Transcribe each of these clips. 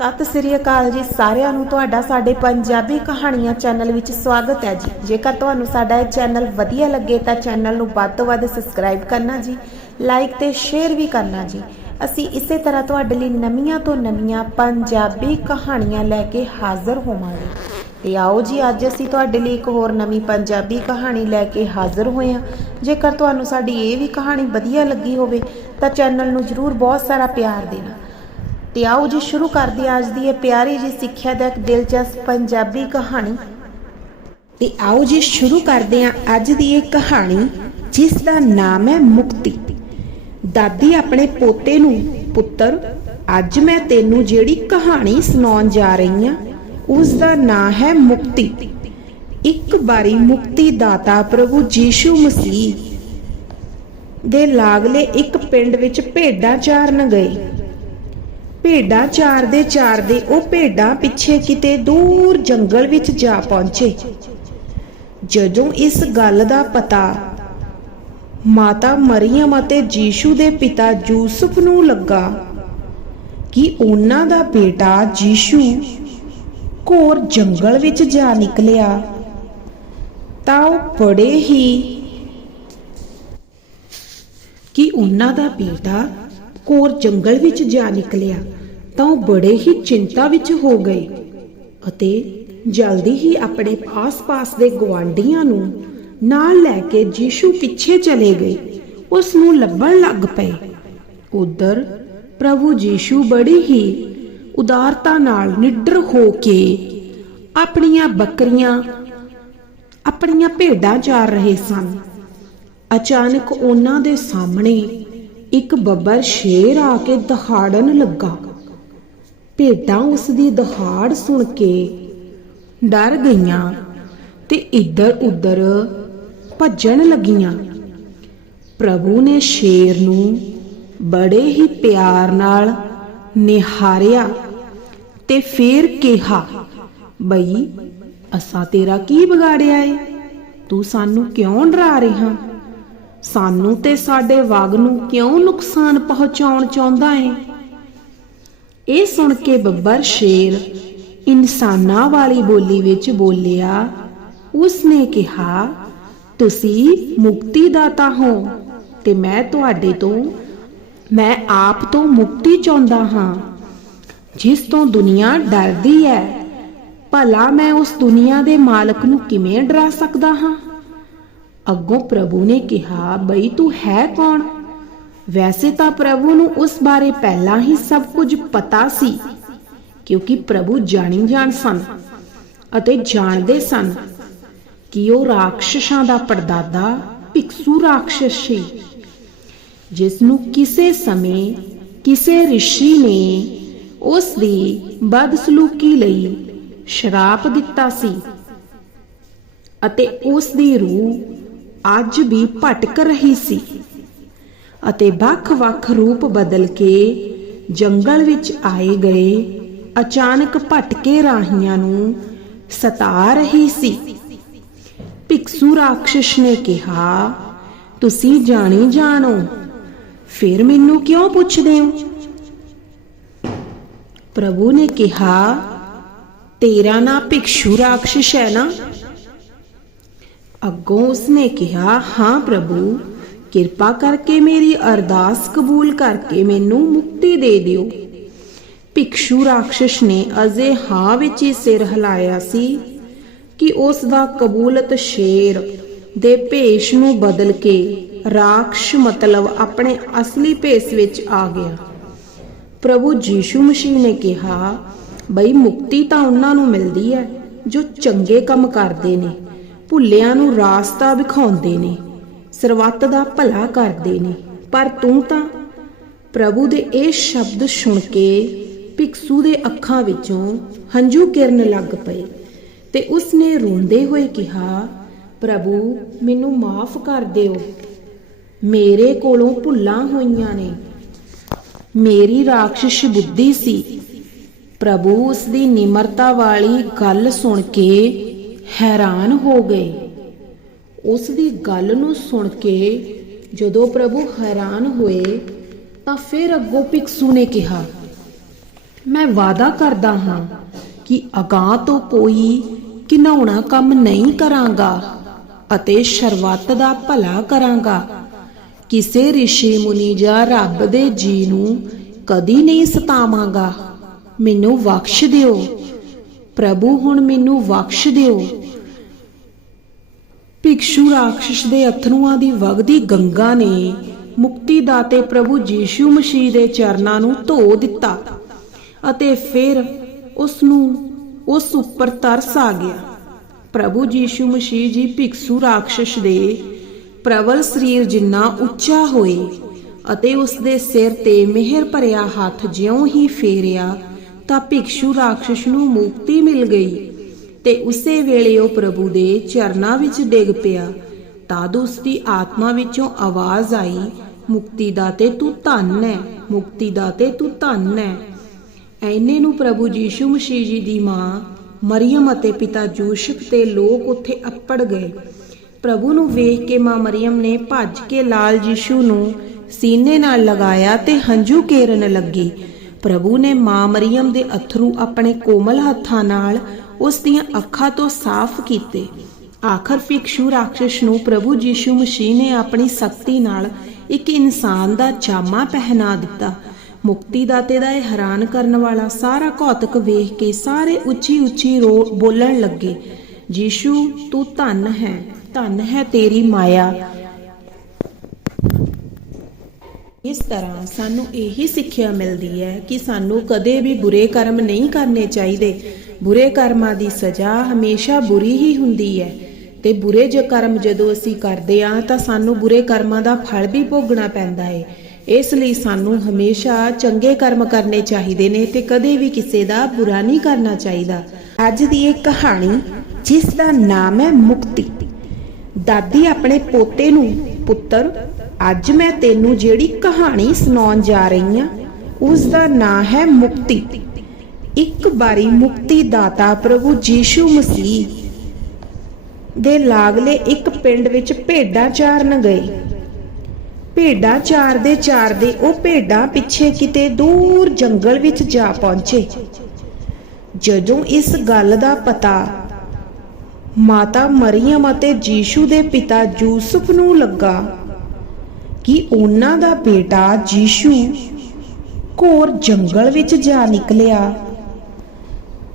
ਸਤਿ ਸ੍ਰੀ ਅਕਾਲ ਜੀ ਸਾਰਿਆਂ ਨੂੰ। ਤੁਹਾਡਾ ਸਾਡੇ ਪੰਜਾਬੀ ਕਹਾਣੀਆਂ ਚੈਨਲ ਵਿੱਚ ਸਵਾਗਤ ਹੈ ਜੀ। ਜੇਕਰ ਤੁਹਾਨੂੰ ਸਾਡਾ ਇਹ ਚੈਨਲ ਵਧੀਆ ਲੱਗੇ ਤਾਂ ਚੈਨਲ ਨੂੰ ਵੱਧ ਤੋਂ ਵੱਧ ਸਬਸਕ੍ਰਾਈਬ ਕਰਨਾ ਜੀ, ਲਾਈਕ ਤੇ ਸ਼ੇਅਰ ਵੀ ਕਰਨਾ ਜੀ। ਅਸੀਂ ਇਸੇ ਤਰ੍ਹਾਂ ਤੁਹਾਡੇ ਲਈ ਨਵੀਆਂ ਤੋਂ ਨਵੀਆਂ ਪੰਜਾਬੀ ਕਹਾਣੀਆਂ ਲੈ ਕੇ ਹਾਜ਼ਰ ਹੋਵਾਂਗੇ। ਤੇ ਆਓ ਜੀ, ਅੱਜ ਅਸੀਂ ਤੁਹਾਡੇ ਲਈ ਇੱਕ ਹੋਰ ਨਵੀਂ ਪੰਜਾਬੀ ਕਹਾਣੀ ਲੈ ਕੇ ਹਾਜ਼ਰ ਹੋਏ ਹਾਂ। ਜੇਕਰ ਤੁਹਾਨੂੰ ਸਾਡੀ ਇਹ ਵੀ ਕਹਾਣੀ ਵਧੀਆ ਲੱਗੀ ਹੋਵੇ ਤਾਂ ਚੈਨਲ ਨੂੰ ਜਰੂਰ ਬਹੁਤ ਸਾਰਾ ਪਿਆਰ ਦੇਣਾ। ਤੇ ਆਓ ਜੀ, ਸ਼ੁਰੂ ਕਰਦੇ ਹਾਂ ਅੱਜ ਦੀ ਇਹ ਪਿਆਰੀ ਜੀ ਸਿੱਖਿਆ ਦਾ ਇੱਕ ਦਿਲਚਸਪ ਪੰਜਾਬੀ ਕਹਾਣੀ। ਤੇ ਆਓ ਜੀ, ਸ਼ੁਰੂ ਕਰਦੇ ਹਾਂ ਅੱਜ ਦੀ ਇਹ ਕਹਾਣੀ, ਜਿਸ ਦਾ ਨਾਮ ਹੈ ਮੁਕਤੀ। ਦਾਦੀ ਆਪਣੇ ਪੋਤੇ ਨੂੰ, ਪੁੱਤਰ, ਅੱਜ ਮੈਂ ਤੈਨੂੰ ਜਿਹੜੀ ਕਹਾਣੀ ਸੁਣਾਉਣ ਜਾ ਰਹੀ ਹਾਂ, ਉਸ ਦਾ ਨਾਂ ਹੈ ਮੁਕਤੀ। ਇੱਕ ਵਾਰੀ ਮੁਕਤੀ ਦਾਤਾ ਪ੍ਰਭੂ ਜੀਸ਼ੂ ਮਸੀਹ ਦੇ ਲਾਗਲੇ ਇੱਕ ਪਿੰਡ ਵਿੱਚ ਭੇਡਾਂ ਚਾਰਨ ਗਏ। ਭੇਡਾਂ ਚਾਰਦੇ ਚਾਰਦੇ ਉਹ ਭੇਡਾਂ ਪਿੱਛੇ ਕਿਤੇ ਦੂਰ ਜੰਗਲ ਵਿੱਚ ਜਾ ਪਹੁੰਚੇ। ਜਦੋਂ ਇਸ ਗੱਲ ਦਾ ਪਤਾ ਮਾਤਾ ਮਰੀਮ ਅਤੇ ਜੀਸ਼ੂ ਦੇ ਪਿਤਾ ਯੂਸਫ ਨੂੰ ਲੱਗਾ ਕਿ ਉਹਨਾਂ ਦਾ ਬੇਟਾ ਜੀਸ਼ੂ ਘੋਰ ਜੰਗਲ ਵਿੱਚ ਜਾ ਨਿਕਲਿਆ, ਤਾਂ ਉਹ ਬੜੇ ਹੀ ਕਿ ਉਹਨਾਂ ਦਾ ਬੇਟਾ ਕੋਰ ਜੰਗਲ ਵਿੱਚ ਜਾ ਨਿਕਲਿਆ। ਤਾਂ ਉਹ ਬੜੇ ਹੀ ਚਿੰਤਾ ਵਿੱਚ ਹੋ ਗਏ ਅਤੇ ਜਲਦੀ ਹੀ ਆਪਣੇ ਆਸ-ਪਾਸ ਦੇ ਗਵਾਂਢੀਆਂ ਨੂੰ ਨਾਲ ਲੈ ਕੇ ਜੀਸ਼ੂ ਪਿੱਛੇ ਚਲੇ ਗਏ। ਉਸ ਨੂੰ ਲੱਭਣ ਲੱਗ ਪਏ। ਉਧਰ ਪ੍ਰਭੂ ਜੀਸ਼ੂ ਬੜੀ ਹੀ ਉਦਾਰਤਾ ਨਾਲ ਨਿਡਰ ਹੋ ਕੇ ਆਪਣੀਆਂ ਬੱਕਰੀਆਂ, ਆਪਣੀਆਂ ਭੇਡਾਂ ਚਾਰ ਰਹੇ ਸਨ। ਅਚਾਨਕ ਉਹਨਾਂ ਦੇ ਸਾਹਮਣੇ ਇੱਕ ਬੱਬਰ ਸ਼ੇਰ ਆ ਕੇ ਦਹਾੜਨ ਲੱਗਾ। ਭੇਡਾਂ ਉਸ ਦੀ ਦਹਾੜ ਸੁਣ ਕੇ ਡਰ ਗਈਆਂ ਤੇ ਇੱਧਰ ਉੱਧਰ ਭੱਜਣ ਲੱਗੀਆਂ। ਪ੍ਰਭੂ ਨੇ ਸ਼ੇਰ ਨੂੰ ਬੜੇ ਹੀ ਪਿਆਰ ਨਾਲ ਨਿਹਾਰਿਆ ਤੇ ਫੇਰ ਕਿਹਾ, ਬਈ, ਅਸਾਂ ਤੇਰਾ ਕੀ ਵਿਗਾੜਿਆ ਏ? ਤੂੰ ਸਾਨੂੰ ਕਿਉਂ ਡਰਾ ਰਿਹਾ? ਸਾਨੂੰ ਤੇ ਸਾਡੇ ਵਗ ਨੂੰ ਕਿਉਂ ਨੁਕਸਾਨ ਪਹੁੰਚਾਉਣ ਚਾਹੁੰਦਾ ਏ? ਇਹ ਸੁਣ ਕੇ ਬੱਬਰ ਸ਼ੇਰ ਇਨਸਾਨਾਂ ਵਾਲੀ ਬੋਲੀ ਵਿੱਚ ਬੋਲਿਆ, ਉਸਨੇ ਕਿਹਾ, ਤੁਸੀਂ ਮੁਕਤੀ ਦਾਤਾ ਹੋ ਤੇ ਮੈਂ ਤੁਹਾਡੇ ਤੋਂ, ਮੈਂ ਆਪ ਤੋਂ ਮੁਕਤੀ ਚਾਹੁੰਦਾ ਹਾਂ। ਜਿਸ ਤੋਂ ਦੁਨੀਆ ਡਰਦੀ ਹੈ, ਭਲਾ ਮੈਂ ਉਸ ਦੁਨੀਆ ਦੇ ਮਾਲਕ ਨੂੰ ਕਿਵੇਂ ਡਰਾ ਸਕਦਾ ਹਾਂ? ਅੱਗੋਂ ਪ੍ਰਭੂ ਨੇ ਕਿਹਾ, ਬਈ ਤੂੰ ਹੈ ਕੌਣ? ਵੈਸੇ ਤਾਂ ਪ੍ਰਭੂ ਨੂੰ ਉਸ ਬਾਰੇ ਪਹਿਲਾਂ ਹੀ ਸਭ ਕੁਝ ਪਤਾ ਸੀ, ਕਿਉਂਕਿ ਪ੍ਰਭੂ ਜਾਣੀ ਜਾਣ ਸਨ ਅਤੇ ਜਾਣਦੇ ਸਨ ਕਿ ਉਹ ਰਾਖਸ਼ਾਂ ਦਾ ਪਰਦਾਦਾ ਭਿਕਸ਼ੂ ਰਾਖਸ਼ ਸੀ, ਜਿਸ ਨੂੰ ਕਿਸੇ ਸਮੇਂ ਕਿਸੇ ਰਿਸ਼ੀ ਨੇ ਉਸ ਦੀ ਬਦਸਲੂਕੀ ਲਈ ਸ਼ਰਾਪ ਦਿੱਤਾ ਸੀ ਅਤੇ ਉਸ ਦੀ ਰੂਹ ਅੱਜ ਵੀ ਭਟਕ ਰਹੀ ਸੀ। ਅਤੇ ਵੱਖ-ਵੱਖ ਰੂਪ ਬਦਲ ਕੇ ਜੰਗਲ ਵਿੱਚ ਆਏ ਗਏ ਅਚਾਨਕ ਭਟਕੇ ਰਾਹੀਆਂ ਨੂੰ ਸਤਾ ਰਹੀ ਸੀ। ਭਿਕਸ਼ੂ ਰਾਖਸ਼ ਨੇ ਕਿਹਾ, ਤੁਸੀਂ ਜਾਣੀ ਜਾਣੋ। ਫਿਰ ਮੈਨੂੰ ਕਿਉਂ ਪੁੱਛਦੇ ਹੋ? ਪ੍ਰਭੂ ਨੇ ਕਿਹਾ, ਤੇਰਾ ਨਾਂ ਭਿਕਸ਼ੂ ਰਾਖਸ਼ ਹੈ ਨਾ? ਅੱਗੋਂ ਉਸਨੇ ਕਿਹਾ, ਹਾਂ ਪ੍ਰਭੂ। ਕਿਰਪਾ ਕਰਕੇ ਮੇਰੀ ਅਰਦਾਸ ਕਬੂਲ ਕਰਕੇ ਮੈਨੂੰ ਮੁਕਤੀ ਦੇ ਦਿਓ। ਭਿਕਸ਼ੂ ਰਾਖਸ਼ ਨੇ ਅਜੇ ਹਾਂ ਵਿੱਚ ਹੀ ਸਿਰ ਹਿਲਾਇਆ ਸੀ ਕਿ ਉਸ ਦਾ ਕਬੂਲਤ ਸ਼ੇਰ ਦੇ ਭੇਸ਼ ਨੂੰ ਬਦਲ ਕੇ ਰਾਖਸ਼ ਮਤਲਬ ਆਪਣੇ ਅਸਲੀ ਭੇਸ ਵਿੱਚ ਆ ਗਿਆ। ਪ੍ਰਭੂ ਜੀਸ਼ੂ ਮਸੀਹ ਨੇ ਕਿਹਾ, ਬਈ ਮੁਕਤੀ ਤਾਂ ਉਹਨਾਂ ਨੂੰ ਮਿਲਦੀ ਹੈ ਜੋ ਚੰਗੇ ਕੰਮ ਕਰਦੇ ਨੇ, ਭੁੱਲਿਆਂ ਨੂੰ ਰਾਸਤਾ ਵਿਖਾਉਂਦੇ ਨੇ। ਸਰਬੱਤ ਦਾ ਭਲਾ ਕਰਦੇ ਨੇ। ਪਰ ਤੂੰ ਤਾਂ ਪ੍ਰਭੂ ਦੇ ਇਹ ਸ਼ਬਦ ਸੁਣ ਕੇ ਭਿਕਸ਼ੂ ਦੇ ਅੱਖਾਂ ਵਿੱਚੋਂ ਹੰਝੂ ਕਿਰਨ ਲੱਗ ਪਏ ਤੇ ਉਸਨੇ ਰੋਂਦੇ ਹੋਏ ਕਿਹਾ, ਪ੍ਰਭੂ, ਮੈਨੂੰ ਮਾਫ ਕਰ ਦਿਓ। ਮੇਰੇ ਕੋਲੋਂ ਭੁੱਲਾਂ ਹੋਈਆਂ ਨੇ। ਮੇਰੀ ਰਾਖਸ਼ ਬੁੱਧੀ ਸੀ। ਪ੍ਰਭੂ ਉਸ ਦੀ ਨਿਮਰਤਾ ਵਾਲੀ ਗੱਲ ਸੁਣ ਕੇ ਹੈਰਾਨ ਹੋ ਗਏ। ਉਸ ਦੀ ਗੱਲ ਨੂੰ ਸੁਣ ਕੇ ਜਦੋਂ ਪ੍ਰਭੂ ਹੈਰਾਨ ਹੋਏ ਤਾਂ ਫਿਰ ਅੱਗੋਂ ਭਿਕਸ਼ੂ ਨੇ ਕਿਹਾ, ਮੈਂ ਵਾਅਦਾ ਕਰਦਾ ਹਾਂ ਕਿ ਅਗਾਹ ਤੋਂ ਕੋਈ ਘਿਨਾਉਣਾ ਕੰਮ ਨਹੀਂ ਕਰਾਂਗਾ ਅਤੇ ਸ਼ਰਵਤ ਦਾ ਭਲਾ ਕਰਾਂਗਾ। ਕਿਸੇ ਰਿਸ਼ੀ ਮੁਨੀ ਜਾਂ ਰੱਬ ਦੇ ਜੀ ਨੂੰ ਕਦੀ ਨਹੀਂ ਸਤਾਵਾਂਗਾ। ਮੈਨੂੰ ਬਖਸ਼ ਦਿਓ। ਪ੍ਰਭੂ ਹੁਣ ਮੈਨੂੰ ਬਖਸ਼ ਦਿਓ। ਭਿਕਸ਼ੂ ਰਾਖਸ਼ ਦੇ ਅਥਰੂਆਂ ਦੀ ਵਗਦੀ ਗੰਗਾ ਨੇ ਮੁਕਤੀ ਦਾਤੇ ਪ੍ਰਭੂ ਯੀਸ਼ੂ ਮਸੀਹ ਦੇ ਚਰਨਾਂ ਨੂੰ ਧੋ ਦਿੱਤਾ ਅਤੇ ਫਿਰ ਉਸ ਨੂੰ ਉਸ ਉੱਪਰ ਤਰਸ ਆ ਗਿਆ। ਪ੍ਰਭੂ ਯੀਸ਼ੂ ਮਸੀਹ ਜੀ ਭਿਕਸ਼ੂ ਰਾਖਸ਼ ਦੇ ਪ੍ਰਬਲ ਸਰੀਰ ਜਿੰਨਾ ਉੱਚਾ ਹੋਏ ਅਤੇ ਉਸ ਦੇ ਸਿਰ ਤੇ ਮਿਹਰ ਭਰਿਆ ਹੱਥ ਜਿਉਂ ਹੀ ਫੇਰਿਆ ਤਾਂ ਭਿਕਸ਼ੂ ਰਾਖਸ਼ ਨੂੰ ਮੁਕਤੀ ਮਿਲ ਗਈ। ਤੇ ਉਸੇ ਵੇਲੇ ਉਹ ਪ੍ਰਭੂ ਦੇ ਚਰਨਾਂ ਵਿੱਚ ਡਿੱਗ ਪਿਆ। ਤਦ ਉਸ ਦੀ ਆਤਮਾ ਵਿੱਚੋਂ ਆਵਾਜ਼ ਆਈ, ਮੁਕਤੀ ਦਾਤੇ ਤੂੰ ਧੰਨ ਹੈ, ਮੁਕਤੀ ਦਾਤੇ ਤੂੰ ਧੰਨ ਹੈ। ਐਨੇ ਨੂੰ ਪ੍ਰਭੂ ਯੀਸ਼ੂ ਮਸੀਹ ਜੀ ਦੀ ਮਾਂ ਮਰੀਮ ਅਤੇ ਪਿਤਾ ਯੂਸਫ ਤੇ ਲੋਕ ਉੱਥੇ ਅੱਪੜ ਗਏ। ਪ੍ਰਭੂ ਨੂੰ ਵੇਖ ਕੇ ਮਾਂ ਮਰੀਮ ਨੇ ਭੱਜ ਕੇ ਲਾਲ ਯੀਸ਼ੂ ਨੂੰ ਸੀਨੇ ਨਾਲ ਲਗਾਇਆ ਤੇ ਹੰਝੂ ਕੇਰਨ ਲੱਗੀ। ਪ੍ਰਭੂ ਨੇ ਮਾਂ ਮਰੀਮ ਦੇ ਅਥਰੂ ਆਪਣੇ ਕੋਮਲ ਹੱਥਾਂ ਨਾਲ ਉਸ ਦੀਆਂ ਅੱਖਾਂ ਤੋਂ ਸਾਫ਼ ਕੀਤੇ। ਆਖਰ ਭਿਕਸ਼ੂ ਰਾਖਸ਼ ਨੂੰ ਪ੍ਰਭੂ ਯੀਸ਼ੂ ਮਸੀਹ ਨੇ ਆਪਣੀ ਸ਼ਕਤੀ ਨਾਲ ਇੱਕ ਇਨਸਾਨ ਦਾ ਜਾਮਾ ਪਹਿਨਾ ਦਿੱਤਾ। ਮੁਕਤੀ ਦਾਤੇ ਦਾ ਇਹ ਹੈਰਾਨ ਕਰਨ ਵਾਲਾ ਸਾਰਾ ਘੌਤਕ ਵੇਖ ਕੇ ਸਾਰੇ ਉੱਚੀ ਉੱਚੀ ਰੋ ਬੋਲਣ ਲੱਗੇ, ਯੀਸ਼ੂ, ਤੂੰ ਧੰਨ ਹੈ ਧੰਨ ਹੈ ਤੇਰੀ ਮਾਇਆ ਇਸ ਤਰ੍ਹਾਂ ਸਾਨੂੰ ਇਹੀ ਸਿੱਖਿਆ ਮਿਲਦੀ ਹੈ ਕਿ ਸਾਨੂੰ ਕਦੇ ਵੀ ਬੁਰੇ ਕਰਮ ਨਹੀਂ ਕਰਨੇ ਚਾਹੀਦੇ। ਬੁਰੇ ਕਰਮਾਂ ਦੀ ਸਜ਼ਾ ਹਮੇਸ਼ਾ ਬੁਰੀ ਹੀ ਹੁੰਦੀ ਹੈ ਤੇ ਬੁਰੇ ਜੋ ਕਰਮ ਜਦੋਂ ਅਸੀਂ ਕਰਦੇ ਆ ਤਾਂ ਸਾਨੂੰ ਬੁਰੇ ਕਰਮਾਂ ਦਾ ਫਲ ਵੀ ਭੋਗਣਾ ਪੈਂਦਾ ਹੈ। ਇਸ ਲਈ ਸਾਨੂੰ ਹਮੇਸ਼ਾ ਚੰਗੇ ਕਰਮ ਕਰਨੇ ਚਾਹੀਦੇ ਨੇ ਤੇ ਕਦੇ ਵੀ ਕਿਸੇ ਦਾ ਬੁਰਾ ਨਹੀਂ ਕਰਨਾ ਚਾਹੀਦਾ। ਅੱਜ ਦੀ ਇਹ ਕਹਾਣੀ, ਜਿਸ ਦਾ ਨਾਮ ਹੈ ਮੁਕਤੀ। ਦਾਦੀ ਆਪਣੇ ਪੋਤੇ ਨੂੰ ਪੁੱਤਰ ਅੱਜ ਮੈਂ ਤੈਨੂੰ ਜਿਹੜੀ ਕਹਾਣੀ ਸੁਣਾਉਣ ਜਾ ਰਹੀ ਹਾਂ ਉਸ ਦਾ ਨਾਂ ਹੈ ਮੁਕਤੀ। ਇੱਕ ਵਾਰੀ ਮੁਕਤੀ ਦਾਤਾ ਪ੍ਰਭੂ ਜੀਸ਼ੂ ਮਸੀਹ ਦੇ ਲਾਗਲੇ ਇੱਕ ਪਿੰਡ ਵਿੱਚ ਭੇਡਾਂ ਚਾਰਨ ਗਏ। ਭੇਡਾਂ ਚਾਰਦੇ ਚਾਰਦੇ ਉਹ ਭੇਡਾਂ ਪਿੱਛੇ ਕਿਤੇ ਦੂਰ ਜੰਗਲ ਵਿੱਚ ਜਾ ਪਹੁੰਚੇ। ਜਦੋਂ ਇਸ ਗੱਲ ਦਾ ਪਤਾ ਮਾਤਾ ਮਰੀਮ ਅਤੇ ਜੀਸ਼ੂ ਦੇ ਪਿਤਾ ਯੂਸਫ ਨੂੰ ਲੱਗਾ ਕਿ ਉਹਨਾਂ ਦਾ ਬੇਟਾ ਜੀਸ਼ੂ ਘੋਰ ਜੰਗਲ ਵਿੱਚ ਜਾ ਨਿਕਲਿਆ।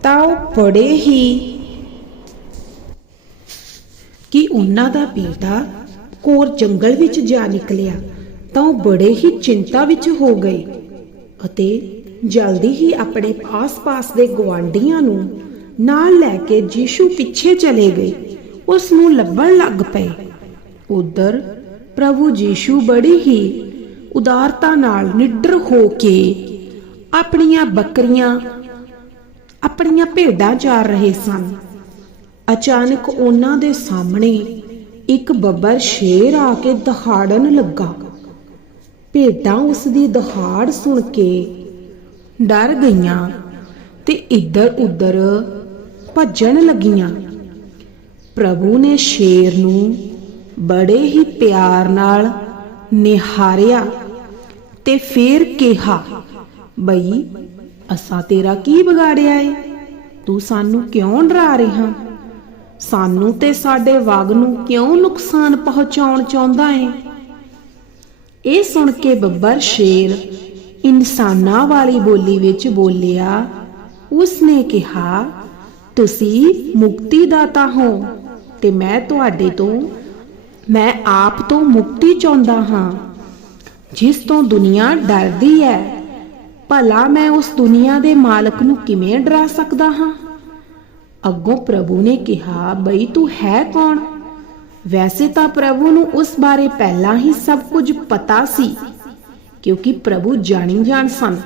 ਤਾਂ ਉਹ ਬੜੇ ਹੀ ਕਿ ਉਹਨਾਂ ਦਾ ਬੇਟਾ ਘੋਰ ਜੰਗਲ ਵਿੱਚ ਜਾ ਨਿਕਲਿਆ, ਤਾਂ ਉਹ ਬੜੇ ਹੀ ਚਿੰਤਾ ਵਿੱਚ ਹੋ ਗਏ ਅਤੇ ਜਲਦੀ ਹੀ ਆਪਣੇ ਆਸ-ਪਾਸ ਦੇ ਗਵਾਂਢੀਆਂ ਨੂੰ ਨਾਲ ਲੈ ਕੇ ਜੀਸ਼ੂ ਪਿੱਛੇ ਚਲੇ ਗਏ। ਉਸ ਨੂੰ ਲੱਭਣ ਲੱਗ ਪਏ। ਉਧਰ ਪ੍ਰਭੂ ਜੀਸ਼ੂ ਬੜੀ ਹੀ ਉਦਾਰਤਾ ਨਾਲ ਨਿਡਰ ਹੋ ਕੇ ਆਪਣੀਆਂ ਬੱਕਰੀਆਂ, ਆਪਣੀਆਂ ਭੇਡਾਂ ਚਾਰ ਰਹੇ ਸਨ। ਅਚਾਨਕ ਉਹਨਾਂ ਦੇ ਸਾਹਮਣੇ ਇੱਕ ਬੱਬਰ ਸ਼ੇਰ ਆ ਕੇ ਦਹਾੜਨ ਲੱਗਾ। ਭੇਡਾਂ ਉਸ ਦੀ ਦਹਾੜ ਸੁਣ ਕੇ ਡਰ ਗਈਆਂ ਤੇ ਇੱਧਰ ਉੱਧਰ ਭੱਜਣ ਲੱਗੀਆਂ। ਪ੍ਰਭੂ ਨੇ ਸ਼ੇਰ ਨੂੰ ਬੜੇ ਹੀ ਪਿਆਰ ਨਾਲ ਨਿਹਾਰਿਆ ਤੇ ਫੇਰ ਕਿਹਾ, ਬਈ, ਅਸਾਂ ਤੇਰਾ ਕੀ ਵਿਗਾੜਿਆ ਏ? ਤੂੰ ਸਾਨੂੰ ਕਿਉਂ ਡਰਾ ਰਿਹਾ? ਸਾਨੂੰ ਤੇ ਸਾਡੇ ਵਗ ਨੂੰ ਕਿਉਂ ਨੁਕਸਾਨ ਪਹੁੰਚਾਉਣ ਚਾਹੁੰਦਾ ਏ? ਇਹ ਸੁਣ ਕੇ ਬੱਬਰ ਸ਼ੇਰ ਇਨਸਾਨਾਂ ਵਾਲੀ ਬੋਲੀ ਵਿੱਚ ਬੋਲਿਆ, ਉਸਨੇ ਕਿਹਾ, ਤੁਸੀਂ ਮੁਕਤੀ ਦਾਤਾ ਹੋ ਤੇ ਮੈਂ ਤੁਹਾਡੇ ਤੋਂ ਮੈਂ ਆਪ ਤੋਂ ਮੁਕਤੀ ਚਾਹੁੰਦਾ ਹਾਂ। ਜਿਸ ਤੋਂ ਦੁਨੀਆ ਡਰਦੀ ਹੈ, ਭਲਾ ਮੈਂ ਉਸ ਦੁਨੀਆ ਦੇ ਮਾਲਕ ਨੂੰ ਕਿਵੇਂ ਡਰਾ ਸਕਦਾ ਹਾਂ? ਅੱਗੋਂ ਪ੍ਰਭੂ ਨੇ ਕਿਹਾ, ਬਈ ਤੂੰ ਹੈ ਕੌਣ? ਵੈਸੇ ਤਾਂ ਪ੍ਰਭੂ ਨੂੰ ਉਸ ਬਾਰੇ ਪਹਿਲਾਂ ਹੀ ਸਭ ਕੁਝ ਪਤਾ ਸੀ, ਕਿਉਂਕਿ ਪ੍ਰਭੂ ਜਾਣੀ ਜਾਣ ਸਨ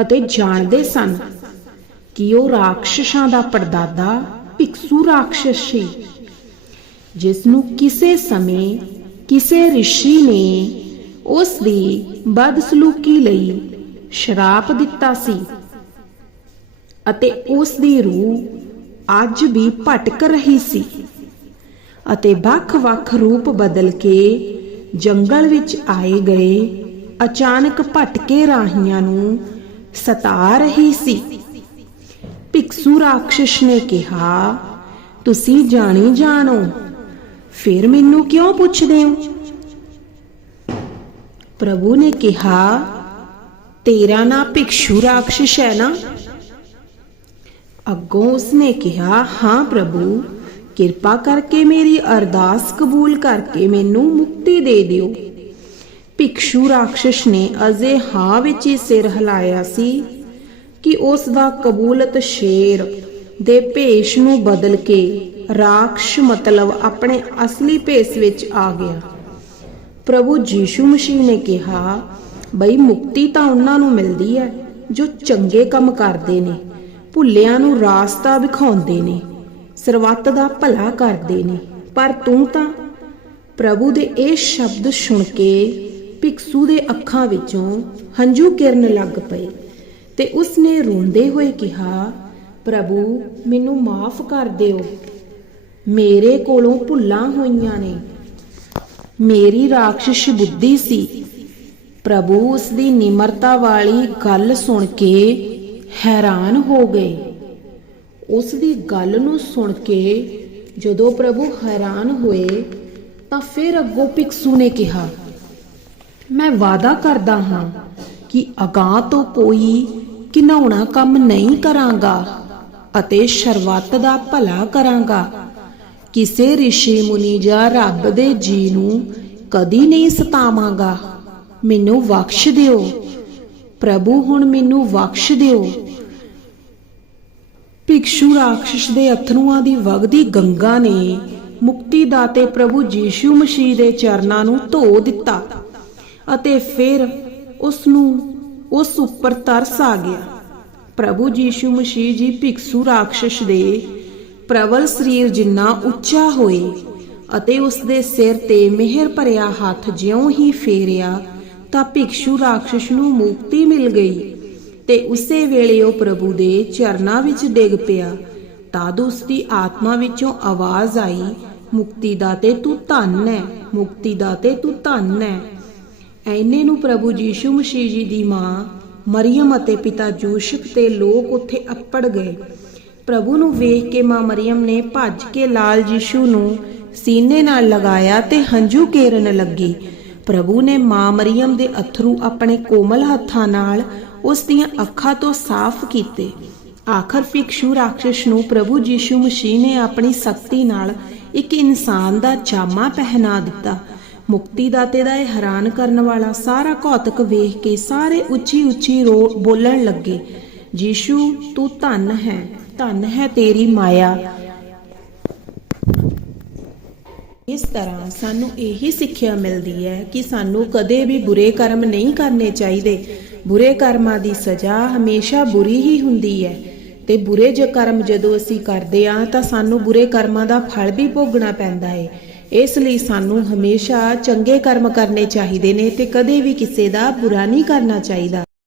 ਅਤੇ ਜਾਣਦੇ ਸਨ ਕਿ ਉਹ ਰਾਖਸ਼ਾਂ ਦਾ ਪਰਦਾਦਾ ਭਿਕਸ਼ੂ ਰਾਖਸ਼ ਸੀ। ਜਿਸ ਨੂੰ ਕਿਸੇ ਸਮੇਂ ਕਿਸੇ ਰਿਸ਼ੀ ਨੇ ਉਸ ਦੀ ਬਦਸਲੂਕੀ ਲਈ ਸ਼ਰਾਪ ਦਿੱਤਾ ਸੀ ਅਤੇ ਉਸ ਦੀ ਰੂਹ ਅੱਜ ਵੀ ਭਟਕ ਰਹੀ ਸੀ ਅਤੇ ਵੱਖ-ਵੱਖ ਰੂਪ ਬਦਲ ਕੇ ਜੰਗਲ ਵਿੱਚ ਆਏ ਗਏ ਅਚਾਨਕ ਭਟਕੇ ਰਾਹੀਆਂ ਨੂੰ ਸਤਾ ਰਹੀ ਸੀ। ਭਿਕਸ਼ੂ ਰਾਖਸ਼ ਨੇ ਕਿਹਾ, ਤੁਸੀਂ ਜਾਣੀ ਜਾਣੋ ਫਿਰ ਮੈਨੂੰ ਕਿਉਂ ਪੁੱਛਦੇ ਹੋ? ਪ੍ਰਭੂ ਨੇ ਕਿਹਾ, ਤੇਰਾ ਨਾਂ ਭਿਕਸ਼ੂ ਰਾਖਸ਼ ਹੈ ਨਾ? ਅੱਗੋਂ ਉਸਨੇ ਕਿਹਾ, ਹਾਂ ਪ੍ਰਭੂ, ਕਿਰਪਾ ਕਰਕੇ ਮੇਰੀ ਅਰਦਾਸ ਕਬੂਲ ਕਰਕੇ ਮੈਨੂੰ ਮੁਕਤੀ ਦੇ ਦਿਓ। ਭਿਕਸ਼ੂ ਰਾਖਸ਼ ਨੇ ਅਜੇ ਹਾਂ ਵਿੱਚ ਹੀ ਸਿਰ ਹਿਲਾਇਆ ਸੀ ਕਿ ਉਸ ਦਾ ਕਬੂਲਤ ਸ਼ੇਰ ਦੇ ਭੇਸ਼ ਨੂੰ ਬਦਲ ਕੇ ਰਾਖਸ਼ ਮਤਲਬ ਆਪਣੇ ਅਸਲੀ ਭੇਸ ਵਿੱਚ ਆ ਗਿਆ। ਪ੍ਰਭੂ ਯੀਸ਼ੂ ਮਸੀਹ ਨੇ ਕਿਹਾ, ਬਈ ਮੁਕਤੀ ਤਾਂ ਉਹਨਾਂ ਨੂੰ ਮਿਲਦੀ ਹੈ, ਜੋ ਚੰਗੇ ਕੰਮ ਕਰਦੇ ਨੇ, ਭੁੱਲਿਆਂ ਨੂੰ ਰਾਸਤਾ ਵਿਖਾਉਂਦੇ ਨੇ ਸਰਬੱਤ ਦਾ ਭਲਾ ਕਰਦੇ ਨੇ। ਪਰ ਤੂੰ ਤਾਂ ਪ੍ਰਭੂ ਦੇ ਇਹ ਸ਼ਬਦ ਸੁਣ ਕੇ ਭਿਕਸ਼ੂ ਦੇ ਅੱਖਾਂ ਵਿੱਚੋਂ ਹੰਝੂ ਕਿਰਨ ਲੱਗ ਪਏ ਤੇ ਉਸਨੇ ਰੋਂਦੇ ਹੋਏ ਕਿਹਾ ਪ੍ਰਭੂ, ਮੈਨੂੰ ਮਾਫ ਕਰ ਦਿਓ। ਮੇਰੇ ਕੋਲੋਂ ਭੁੱਲਾਂ ਹੋਈਆਂ ਨੇ। ਮੇਰੀ ਰਾਖਸ਼ ਬੁੱਧੀ ਸੀ। ਪ੍ਰਭੂ ਉਸ ਦੀ ਨਿਮਰਤਾ ਵਾਲੀ ਗੱਲ ਸੁਣ ਕੇ ਹੈਰਾਨ ਹੋ ਗਏ। ਉਸ ਦੀ ਗੱਲ ਨੂੰ ਸੁਣ ਕੇ ਜਦੋਂ ਪ੍ਰਭੂ ਹੈਰਾਨ ਹੋਏ, ਤਾਂ ਫਿਰ ਅੱਗੋਂ ਭਿਕਸ਼ੂ ਨੇ ਕਿਹਾ, ਮੈਂ ਵਾਅਦਾ ਕਰਦਾ ਹਾਂ ਕਿ ਅਗਾਹ ਤੋਂ ਕੋਈ ਘਿਨਾਉਣਾ ਕੰਮ ਨਹੀਂ ਕਰਾਂਗਾ। ਅਤੇ ਸ਼ਰਵਤ ਦਾ ਭਲਾ ਕਰਾਂਗਾ। ਕਿਸੇ ਰਿਸ਼ੀ ਮੁਨੀ ਜਾਂ ਰੱਬ ਦੇ ਜੀ ਨੂੰ ਕਦੀ ਨਹੀਂ ਸਤਾਵਾਂਗਾ। ਮੈਨੂੰ ਬਖਸ਼ ਦਿਓ। ਪ੍ਰਭੂ ਹੁਣ ਮੈਨੂੰ ਬਖਸ਼ ਦਿਓ। ਭਿਕਸ਼ੂ ਰਾਖਸ਼ ਦੇ ਅਥਰੂਆਂ ਦੀ ਵਗਦੀ ਗੰਗਾ ਨੇ ਮੁਕਤੀ ਦਾਤੇ ਪ੍ਰਭੂ ਜੀਸ਼ੂ ਮਸੀਹ ਦੇ ਚਰਨਾਂ ਨੂੰ ਧੋ ਦਿੱਤਾ ਅਤੇ ਫਿਰ ਉਸ ਨੂੰ ਉਸ ਉੱਪਰ ਤਰਸ ਆ ਗਿਆ। ਪ੍ਰਭੂ ਜੀਸ਼ੂ ਮਸੀਹ ਜੀ ਭਿਕਸ਼ੂ ਰਾਖਸ਼ ਦੇ ਪ੍ਰਬਲ ਸਰੀਰ ਜਿੰਨਾ ਉੱਚਾ ਹੋਏ ਅਤੇ ਉਸ ਦੇ ਸਿਰ ਤੇ ਮਿਹਰ ਭਰਿਆ ਹੱਥ ਜਿਉਂ ਹੀ ਫੇਰਿਆ, ਤਾਂ ਭਿਕਸ਼ੂ ਰਾਖਸ਼ ਨੂੰ ਮੁਕਤੀ ਮਿਲ ਗਈ ਤੇ ਉਸੇ ਵੇਲੇ ਉਹ ਪ੍ਰਭੂ ਦੇ ਚਰਨਾਂ ਵਿੱਚ ਡਿੱਗ ਪਿਆ। ਤਦ ਉਸ ਦੀ ਆਤਮਾ ਵਿੱਚੋਂ ਆਵਾਜ਼ ਆਈ, ਮੁਕਤੀ ਦਾਤੇ ਤੂੰ ਧੰਨ ਹੈ ਮੁਕਤੀ ਦਾਤੇ ਤੂੰ ਧੰਨ ਹੈ ਐਨੇ ਨੂੰ ਪ੍ਰਭੂ ਜੀਸ਼ੂ ਮਸੀਹ ਜੀ ਦੀ ਮਾਂ ਮਰੀਮ ਅਤੇ ਪਿਤਾ ਯੂਸਫ ਤੇ ਲੋਕ ਉੱਥੇ ਅੱਪੜ ਗਏ। ਪ੍ਰਭੂ ਨੂੰ ਵੇਖ ਕੇ ਮਾਂ ਮਰੀਮ ਨੇ ਭੱਜ ਕੇ ਲਾਲ ਯੀਸ਼ੂ ਨੂੰ ਸੀਨੇ ਨਾਲ ਲਗਾਇਆ ਤੇ ਹੰਝੂ ਕੇਰਨ ਲੱਗੀ। ਪ੍ਰਭੂ ਨੇ ਮਾਂ ਮਰੀਮ ਦੇ ਅਥਰੂ ਆਪਣੇ ਕੋਮਲ ਹੱਥਾਂ ਨਾਲ ਉਸ ਦੀਆਂ ਅੱਖਾਂ ਤੋਂ ਸਾਫ਼ ਕੀਤੇ। ਆਖਰ ਫਿਕਸ਼ੂ ਰਾਖਸ਼ ਨੂੰ ਪ੍ਰਭੂ ਯੀਸ਼ੂ ਮਸੀਹ ਨੇ ਆਪਣੀ ਸ਼ਕਤੀ ਨਾਲ ਇੱਕ ਇਨਸਾਨ ਦਾ ਜਾਮਾ ਪਹਿਨਾ ਦਿੱਤਾ। ਮੁਕਤੀ ਦਾਤੇ ਦਾ ਇਹ ਹੈਰਾਨ ਕਰਨ ਵਾਲਾ ਸਾਰਾ ਕੌਤਕ ਵੇਖ ਕੇ ਸਾਰੇ ਉੱਚੀ ਉੱਚੀ ਬੋਲਣ ਲੱਗੇ ਯੀਸ਼ੂ ਤੂੰ ਧੰਨ ਹੈ ਧੰਨ ਹੈ ਤੇਰੀ ਮਾਇਆ। ਇਸ ਤਰ੍ਹਾਂ ਸਾਨੂੰ ਇਹੀ ਸਿੱਖਿਆ ਮਿਲਦੀ ਹੈ ਕਿ ਸਾਨੂੰ ਕਦੇ ਵੀ ਬੁਰੇ ਕਰਮ ਨਹੀਂ ਕਰਨੇ ਚਾਹੀਦੇ। ਬੁਰੇ ਕਰਮਾਂ ਦੀ ਸਜ਼ਾ ਹਮੇਸ਼ਾ ਬੁਰੀ ਹੀ ਹੁੰਦੀ ਹੈ ਤੇ ਬੁਰੇ ਜੇ ਕਰਮ ਜਦੋਂ ਅਸੀਂ ਕਰਦੇ ਆ ਤਾਂ ਸਾਨੂੰ ਬੁਰੇ ਕਰਮਾਂ ਦਾ ਫਲ ਵੀ ਭੋਗਣਾ ਪੈਂਦਾ ਹੈ। ਇਸ ਲਈ ਸਾਨੂੰ ਹਮੇਸ਼ਾ ਚੰਗੇ ਕਰਮ ਕਰਨੇ ਚਾਹੀਦੇ ਨੇ ਤੇ ਕਦੇ ਵੀ ਕਿਸੇ ਦਾ ਬੁਰਾ ਨਹੀਂ ਕਰਨਾ ਚਾਹੀਦਾ।